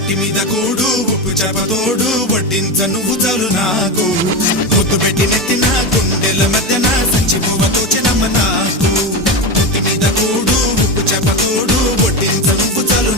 ఒట్టి మీద కూడు ఉప్పు చేపతోడు వడ్డించ నువ్వు చాలు నాకు ముద్దు పెట్టి నెత్తిన గుండెల మధ్యన సంచిపోవతో చెనమ్మ నాకు ఒట్టి మీద కూడు ఉప్పు చేపతోడు వడ్డించ నువ్వు చాలు